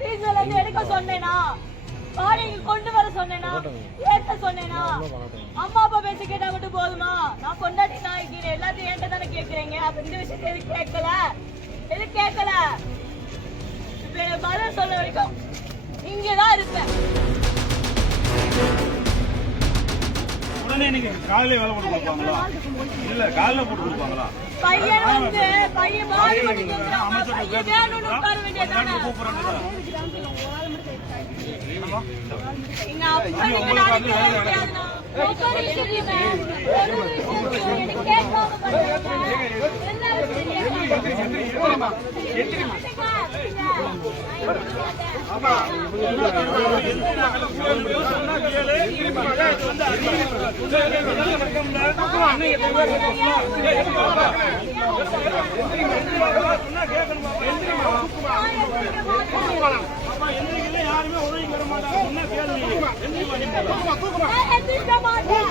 Diesel வந்து எடுக்க சொன்னேனா? வாடகை கொண்டு வர சொன்னேனா? ஏத்த சொன்னேனா? அம்மா அப்பா பேசி கேட்டா மட்டும் போதுமா? நான் கொண்டாடி நாய்க்கு எல்லாத்தையும் என்கிட்ட தானே கேட்கறீங்க. அப்ப இந்த விஷயத்தை எதுக்கு கேட்கல? எதுக்கு கேட்கல? இப்ப எனக்கு பதில் சொல்ல வரைக்கும் இங்கதான் இருப்பேன். உடனே நீங்க காலையில வேலை போட்டு கொடுப்பாங்களா? இல்ல காலையில போட்டு கொடுப்பாங்களா? பையன் வந்து பையன் மாறி பண்ணி வேணும்னு உட்கார வேண்டியதானே? எங்க அப்பா நீங்க நாளைக்கு முடியாதுண்ணா. ஒவ்வொரு விஷயத்தையுமே எனக்கு கேட்காம பண்ணுங்க. எல்லா விஷயத்தையும் யாருமே உதவி பெற மாட்டாங்க. எந்திரிக்க மாட்டேன்.